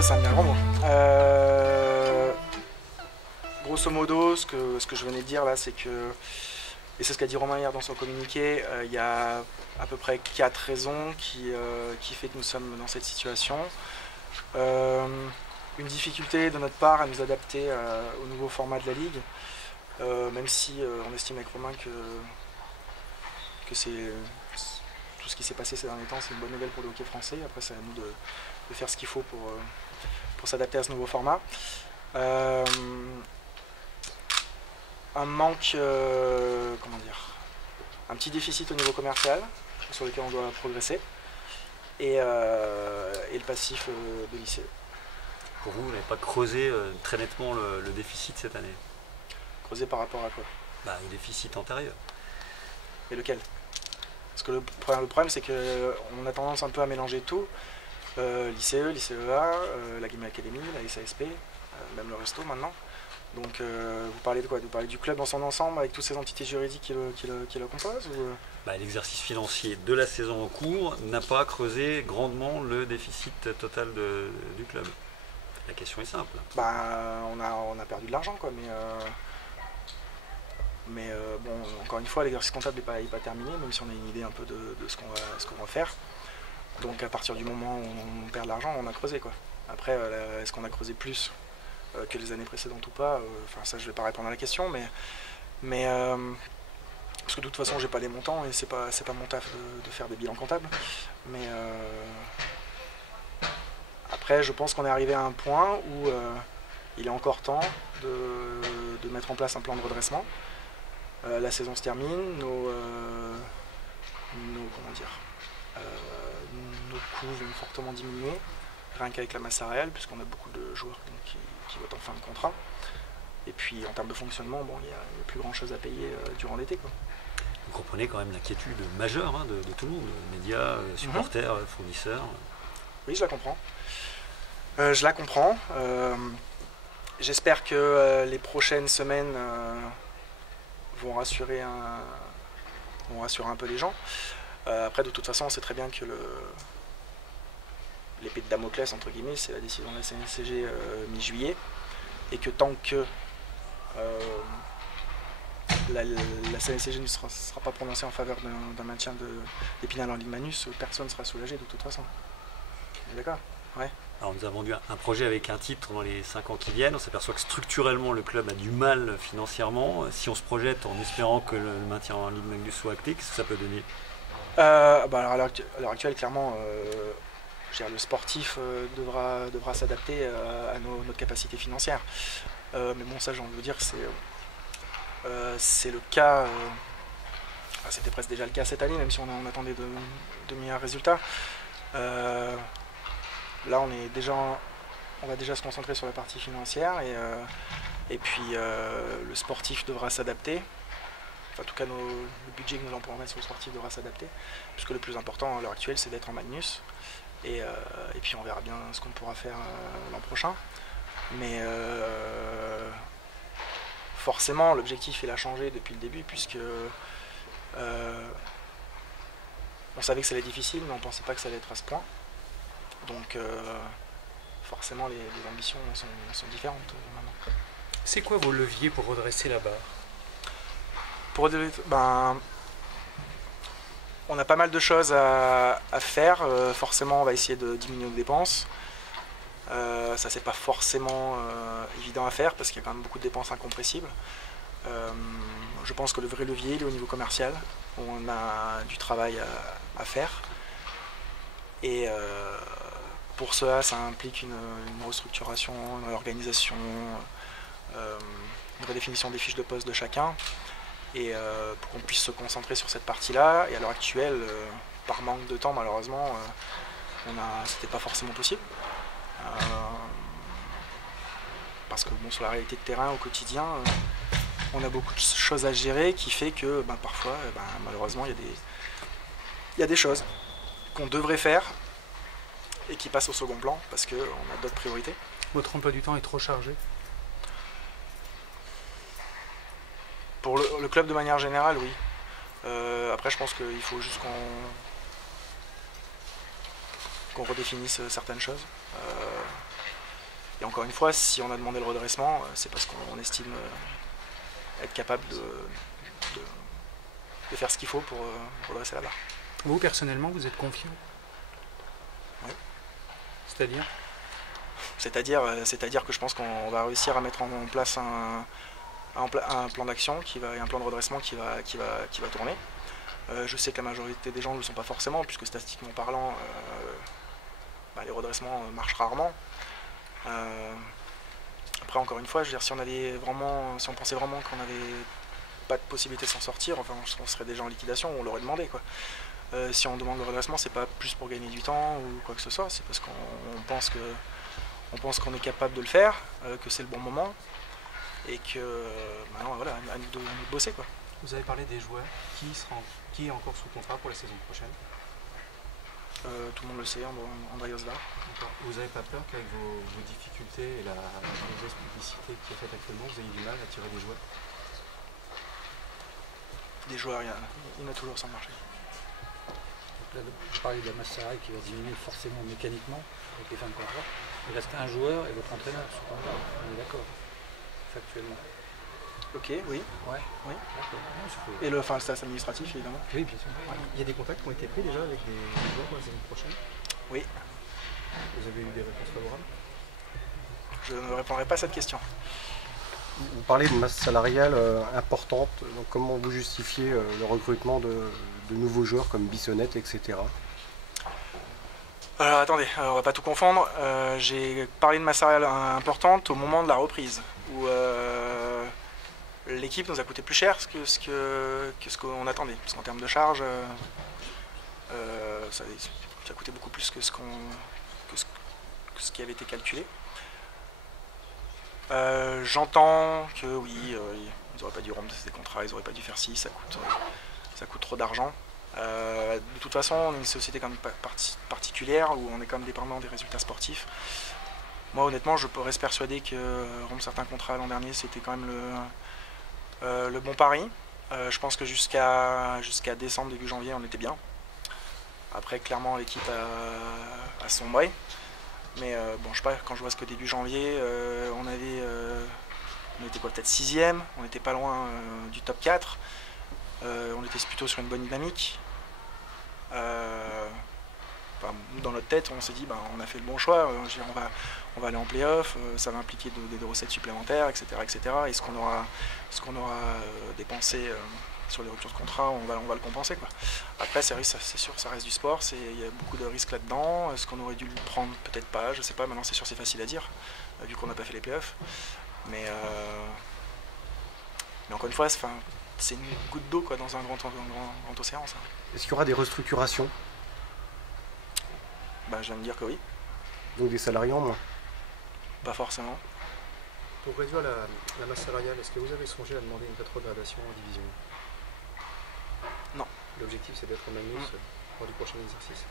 C'est un bien grand mot. Grosso modo, ce que je venais de dire là, c'est que, et c'est ce qu'a dit Romain hier dans son communiqué, il y a à peu près 4 raisons qui fait que nous sommes dans cette situation. Une difficulté de notre part à nous adapter au nouveau format de la Ligue, même si on estime avec Romain que c'est tout ce qui s'est passé ces derniers temps, c'est une bonne nouvelle pour le hockey français. Après, c'est à nous de faire ce qu'il faut pour s'adapter à ce nouveau format. Un manque, comment dire, un petit déficit au niveau commercial sur lequel on doit progresser, et le passif de lycée. Pour vous n'avez pas creusé très nettement le déficit cette année? Creusé par rapport à quoi? Le déficit antérieur. Et lequel? Parce que le problème c'est qu'on a tendance un peu à mélanger tout. Lycée, lycée-EA, la Game Academy, la SASP, même le resto maintenant. Donc vous parlez de quoi? Vous parlez du club dans son ensemble avec toutes ces entités juridiques qui le composent ou... L'exercice financier de la saison en cours n'a pas creusé grandement le déficit total du club. La question est simple. On a perdu de l'argent quoi, mais bon, encore une fois, l'exercice comptable n'est pas terminé, même si on a une idée un peu de ce qu'on va faire. Donc à partir du moment où on perd de l'argent, on a creusé quoi. Après, est-ce qu'on a creusé plus que les années précédentes ou pas? Enfin ça, je vais pas répondre à la question, mais parce que de toute façon, j'ai pas les montants et c'est pas mon taf de faire des bilans comptables. Mais après, je pense qu'on est arrivé à un point où il est encore temps de mettre en place un plan de redressement. La saison se termine, nos coûts vont fortement diminuer, rien qu'avec la masse salariale, puisqu'on a beaucoup de joueurs qui votent en fin de contrat. Et puis en termes de fonctionnement, bon, il n'y a plus grand chose à payer durant l'été, quoi. Vous comprenez quand même l'inquiétude majeure de tout le monde, médias, supporters, fournisseurs. Oui, je la comprends. J'espère que les prochaines semaines vont rassurer un peu les gens. Après, de toute façon, on sait très bien que l'épée de Damoclès, entre guillemets, c'est la décision de la CNCG mi-juillet, et que tant que la CNCG ne sera pas prononcée en faveur d'un maintien d'Épinal en Ligue Manus, personne ne sera soulagé de toute façon. D'accord? Ouais. Alors, on nous a vendu un projet avec un titre dans les 5 ans qui viennent. On s'aperçoit que structurellement le club a du mal financièrement. Si on se projette en espérant que le maintien en Ligue Magnus soit acté, qu'est-ce que ça peut donner? Alors à l'heure actuelle, clairement, le sportif devra s'adapter à notre capacité financière. Mais bon, ça, j'ai envie de vous dire, c'est le cas. C'était presque déjà le cas cette année, même si on attendait de meilleurs résultats. Là, on va déjà se concentrer sur la partie financière et puis le sportif devra s'adapter. Enfin, en tout cas, le budget que nous allons pouvoir mettre sur le sportif devra s'adapter, puisque le plus important à l'heure actuelle, c'est d'être en Magnus. Et puis on verra bien ce qu'on pourra faire l'an prochain. Mais forcément, l'objectif il a changé depuis le début, puisque on savait que ça allait être difficile, mais on ne pensait pas que ça allait être à ce point. Donc forcément, les ambitions sont différentes maintenant. C'est quoi vos leviers pour redresser la barre? On a pas mal de choses à faire. Forcément, on va essayer de diminuer nos dépenses. Ça, c'est pas forcément évident à faire parce qu'il y a quand même beaucoup de dépenses incompressibles. Je pense que le vrai levier, il est au niveau commercial, où on a du travail à faire. Et pour cela, ça implique une restructuration dans l'organisation, une redéfinition des fiches de poste de chacun. Et pour qu'on puisse se concentrer sur cette partie-là. Et à l'heure actuelle, par manque de temps, malheureusement, c'était pas forcément possible. Parce que bon, sur la réalité de terrain, au quotidien, on a beaucoup de choses à gérer qui fait que parfois, malheureusement, il y a des choses qu'on devrait faire et qui passent au second plan parce qu'on a d'autres priorités. Votre emploi du temps est trop chargé? Pour le club de manière générale, oui. Après, je pense qu'il faut juste qu'on redéfinisse certaines choses. Et encore une fois, si on a demandé le redressement, c'est parce qu'on estime être capable de faire ce qu'il faut pour redresser la barre. Vous, personnellement, vous êtes confiant? Oui. C'est-à-dire? C'est-à-dire que je pense qu'on va réussir à mettre en place un plan d'action et un plan de redressement qui va tourner. Je sais que la majorité des gens ne le sont pas forcément, puisque statistiquement parlant, les redressements marchent rarement. Après, encore une fois, je veux dire, si on pensait vraiment qu'on n'avait pas de possibilité de s'en sortir, enfin, on serait déjà en liquidation, on l'aurait demandé, quoi. Si on demande le redressement, c'est pas plus pour gagner du temps ou quoi que ce soit, c'est parce qu'on pense qu'on est capable de le faire, que c'est le bon moment, et que maintenant, voilà, à nous de bosser, quoi. Vous avez parlé des joueurs. Qui est encore sous contrat pour la saison prochaine? Tout le monde le sait, André Oslar. Vous n'avez pas peur qu'avec vos difficultés et la mauvaise publicité qui est faite actuellement, vous ayez du mal à attirer des joueurs? Des joueurs, il y en a toujours sur le marché. Donc là, vous parlez de la masse salariale qui va diminuer forcément mécaniquement avec les fins de contrat. Il reste un joueur et votre entraîneur sous contrat. On est d'accord, factuellement. Ok, oui. Ouais. Oui. D'accord. Non, Et le staff administratif, évidemment. oui, bien sûr. Il y a des contacts qui ont été pris déjà avec des joueurs pour la saison prochaine? Oui. Vous avez eu des réponses favorables? Je ne répondrai pas à cette question. Vous parlez de masse salariale importante, donc comment vous justifiez le recrutement de nouveaux joueurs comme Bissonnette, etc. Alors attendez, on va pas tout confondre. J'ai parlé de masse salariale importante au moment de la reprise, où l'équipe nous a coûté plus cher que ce qu'on attendait. Parce qu'en termes de charge, ça a coûté beaucoup plus que ce qui avait été calculé. J'entends que oui, ils n'auraient pas dû rompre des contrats, ils n'auraient pas dû faire ci, ça coûte trop d'argent. De toute façon, on est une société quand même particulière où on est quand même dépendant des résultats sportifs. Moi, honnêtement, je reste persuadé que rompre certains contrats l'an dernier, c'était quand même le bon pari. Je pense que jusqu'à décembre, début janvier, on était bien. Après, clairement, l'équipe a sombré. Mais bon, je sais pas, quand je vois ce que début janvier, on était quoi, peut-être 6e, on n'était pas loin du top 4. On était plutôt sur une bonne dynamique. Dans notre tête, on s'est dit, on a fait le bon choix, on va aller en play-off, ça va impliquer des recettes supplémentaires, etc. etc. Et ce qu'on aura dépensé sur les ruptures de contrat, on va le compenser, quoi. Après, c'est sûr, ça reste du sport, il y a beaucoup de risques là-dedans. Est-ce qu'on aurait dû le prendre? Peut-être pas, je sais pas. Maintenant, c'est sûr, c'est facile à dire, vu qu'on n'a pas fait les playoffs. Mais encore une fois, c'est une goutte d'eau, quoi, dans un grand océan, ça. Est-ce qu'il y aura des restructurations? Je viens de dire que oui. Donc des salariés en moins? Pas forcément. Pour réduire la masse salariale, est-ce que vous avez songé à demander une rétrogradation en division? Non. L'objectif, c'est d'être au Magnus lors du prochain exercice.